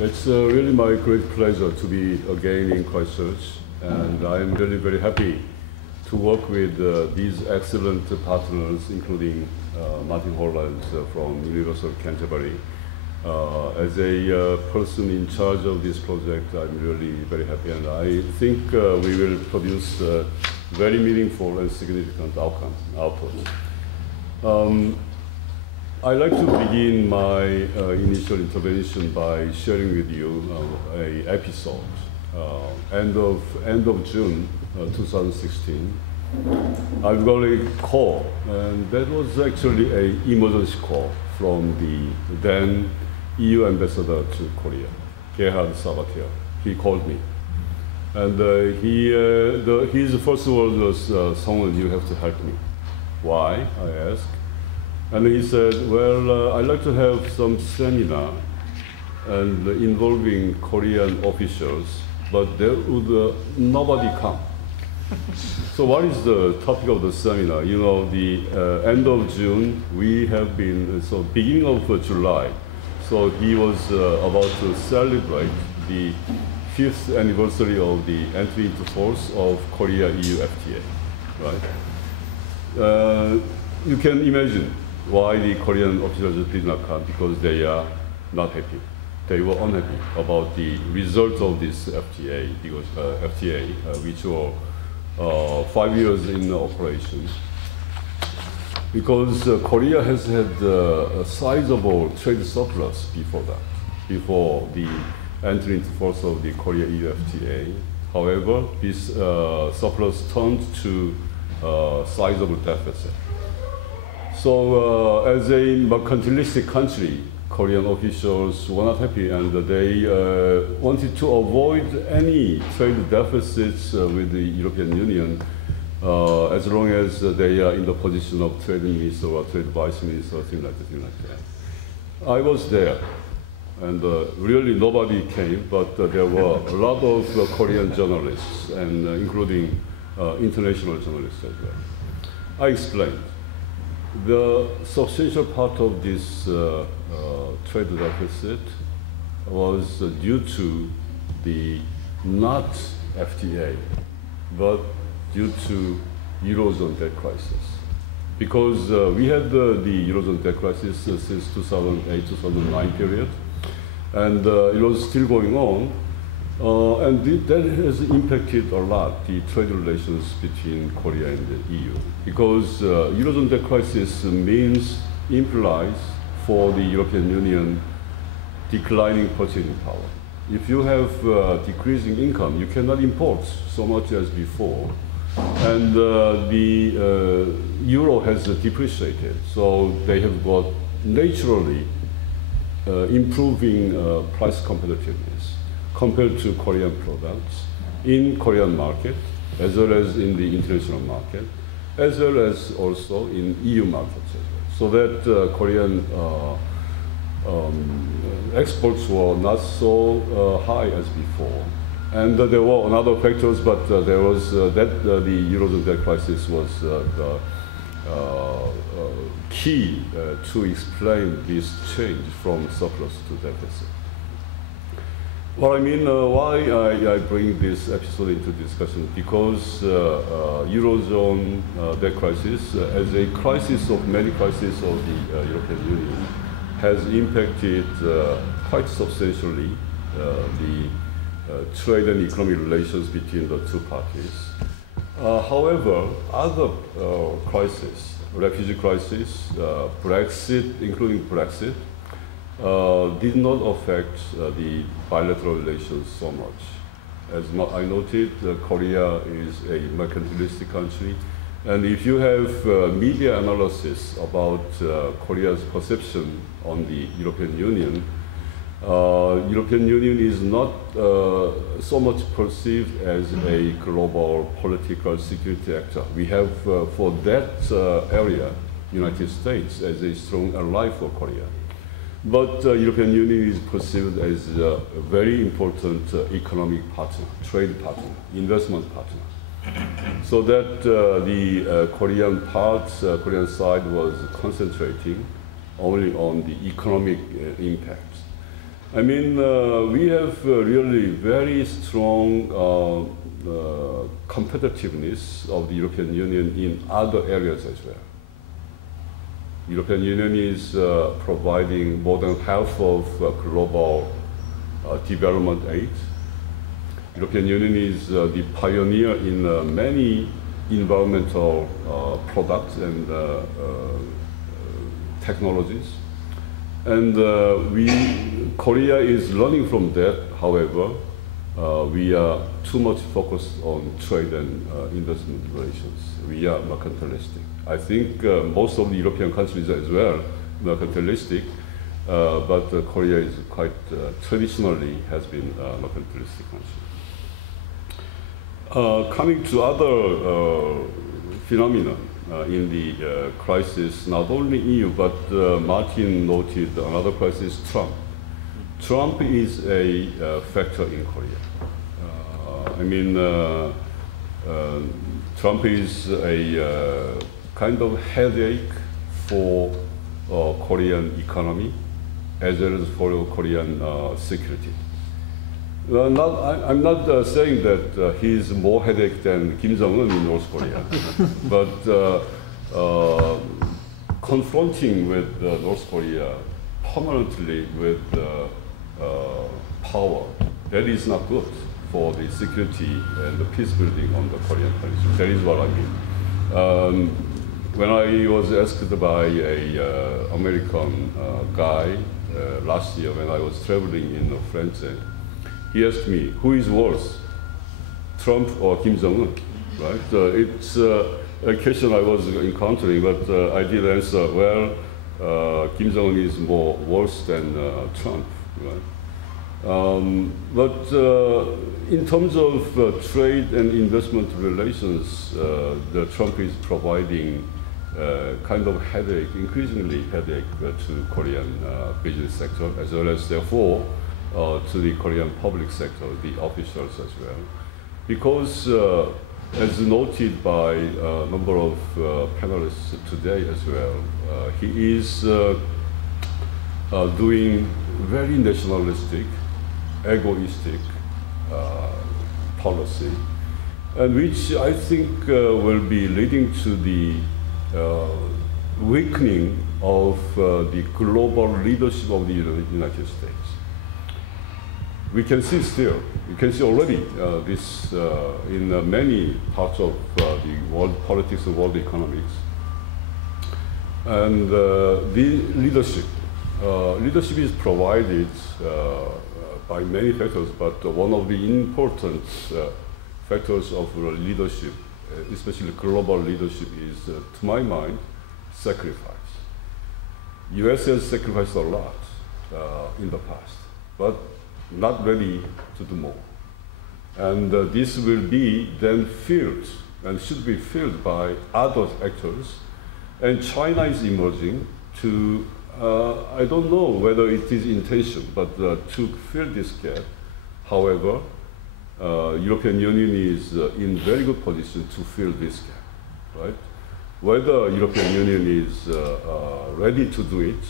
It's really my great pleasure to be again in Christchurch, and I'm really very happy to work with these excellent partners, including Martin Holland from University of Canterbury. As a person in charge of this project, I'm really very happy, and I think we will produce very meaningful and significant outputs. I'd like to begin my initial intervention by sharing with you an episode. End of June 2016, I've got a call, and that was actually an emergency call from the then EU ambassador to Korea, Gerhard Sabatier. He called me, and his first word was, "Someone, you have to help me." Why? I asked. And he said, well, I'd like to have some seminar and involving Korean officials, but there would nobody come. So what is the topic of the seminar? You know, the end of June, we have been, so beginning of July, so he was about to celebrate the 5th anniversary of the entry into force of Korea-EU FTA, right? You can imagine why the Korean officials did not come, because they are not happy. They were unhappy about the result of this FTA, because FTA, which were 5 years in operation. Because Korea has had a sizable trade surplus before that, before the entry into force of the Korea-EU FTA. However, this surplus turned to sizable deficit. So as a mercantilistic country, Korean officials were not happy, and they wanted to avoid any trade deficits with the European Union as long as they are in the position of trade minister or trade vice minister, things like that. I was there, and really nobody came, but there were a lot of Korean journalists, and including international journalists as well. I explained. The substantial part of this trade deficit was due to the not FTA, but due to Eurozone debt crisis. Because we had the Eurozone debt crisis since 2008-2009 period, and it was still going on. And that has impacted a lot the trade relations between Korea and the EU, because Eurozone debt crisis implies for the European Union declining purchasing power. If you have decreasing income, you cannot import so much as before, and the euro has depreciated, so they have got naturally improving price competitiveness compared to Korean products in Korean market, as well as in the international market, as well as also in EU markets as well. So that Korean exports were not so high as before. And there were other factors, but there was the Eurozone debt crisis was the key to explain this change from surplus to deficit. Well, I mean, why I bring this episode into discussion? Because Eurozone debt crisis, as a crisis of many crises of the European Union, has impacted quite substantially the trade and economic relations between the two parties. However, other crises, refugee crisis, Brexit, including Brexit, did not affect the bilateral relations so much. As I noted, Korea is a mercantilistic country, and if you have media analysis about Korea's perception on the European Union, European Union is not so much perceived as a global political security actor. We have, for that area, United States as a strong ally for Korea. But European Union is perceived as a very important economic partner, trade partner, investment partner. So that the Korean side was concentrating only on the economic impact. I mean, we have really very strong competitiveness of the European Union in other areas as well. European Union is providing more than half of global development aid. European Union is the pioneer in many environmental products and technologies. And Korea is learning from that. However, we are too much focused on trade and investment relations. We are mercantilistic. I think most of the European countries as well mercantilistic, but Korea is quite traditionally has been a mercantilistic country. Coming to other phenomena in the crisis, not only EU, but Martin noted another crisis, Trump. Trump is a factor in Korea. I mean, Trump is a kind of headache for Korean economy as well as for Korean security. I'm not saying that he's more headache than Kim Jong-un in North Korea, but confronting with North Korea permanently with power, that is not good for the security and the peace building on the Korean Peninsula. That is what I mean. When I was asked by an American guy last year when I was traveling in France, he asked me, who is worse, Trump or Kim Jong-un, right? It's a question I was encountering, but I did answer, well, Kim Jong-un is more worse than Trump, right? But in terms of trade and investment relations, the Trump is providing kind of headache, increasingly headache to Korean business sector, as well as therefore to the Korean public sector, the officials as well. Because as noted by a number of panelists today as well, he is doing very nationalistic, egoistic policy, and which I think will be leading to the weakening of the global leadership of the United States. We can see still, you can see already this in many parts of the world politics and world economics. And the leadership is provided by many factors, but one of the important factors of leadership, especially global leadership, is, to my mind, sacrifice. US has sacrificed a lot in the past, but not ready to do more. And this will be then filled and should be filled by other actors. And China is emerging to, I don't know whether it is intention, but to fill this gap. However, European Union is in very good position to fill this gap, right? Whether European Union is ready to do it,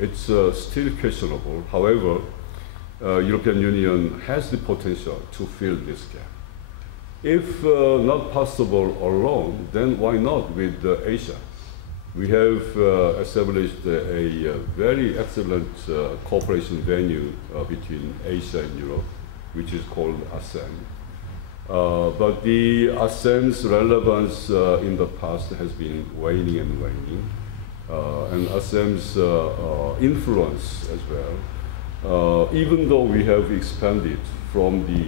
it's still questionable. However, European Union has the potential to fill this gap. If not possible alone, then why not with Asia? We have established a very excellent cooperation venue between Asia and Europe, which is called ASEAN. But the ASEAN's relevance in the past has been waning and waning, and ASEAN's influence as well. Even though we have expanded from the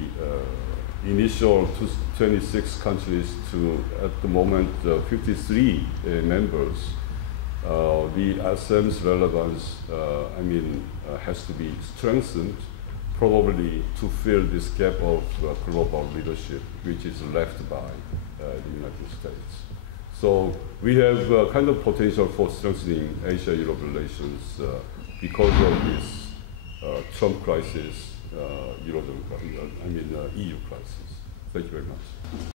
initial 26 countries to, at the moment, 53 members, the ASEAN's relevance, has to be strengthened, probably to fill this gap of global leadership, which is left by the United States. So we have kind of potential for strengthening Asia-Europe relations because of this Trump crisis, EU crisis. Thank you very much.